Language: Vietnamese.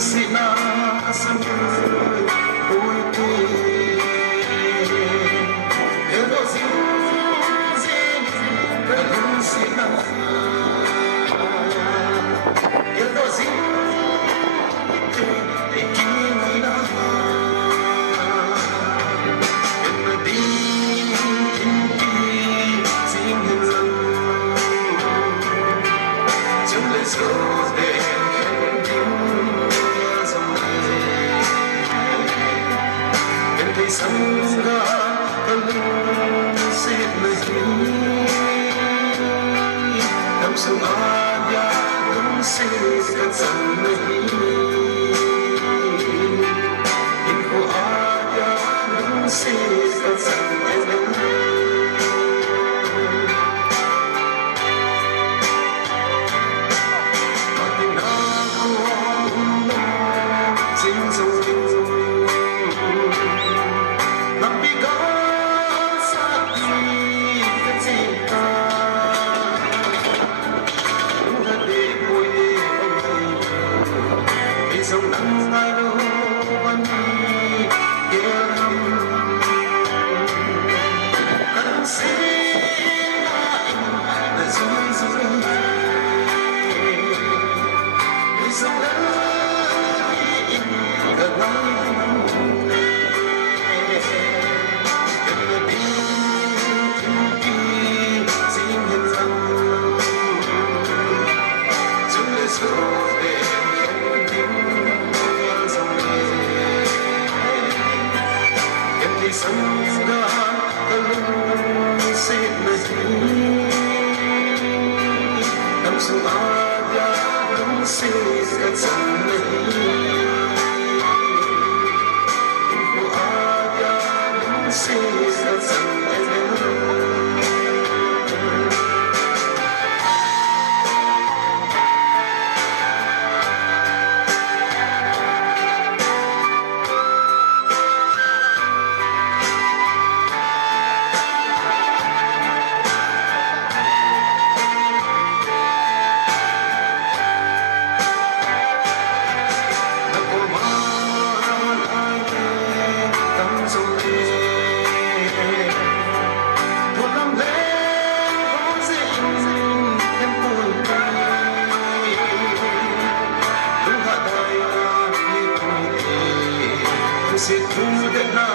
sina kasangul uite elo zin kalun sina elo zin ikina let's go there and do cái sông ga kalung sit nahi nam sung aaya lung sit kan sang nahi in ko aaya lung sit kan sang nahi sông nắng ai đâu vẫn đi kia thăm cơn xin lại là dối dối vì sông nắng gần nói gần đi đi xin hiền rằng chúng let's go sông ga kalung sit nahi nam sung aaya lung sit kan sang nahi in ko aaya lung sit kan sang nahi sit through the night.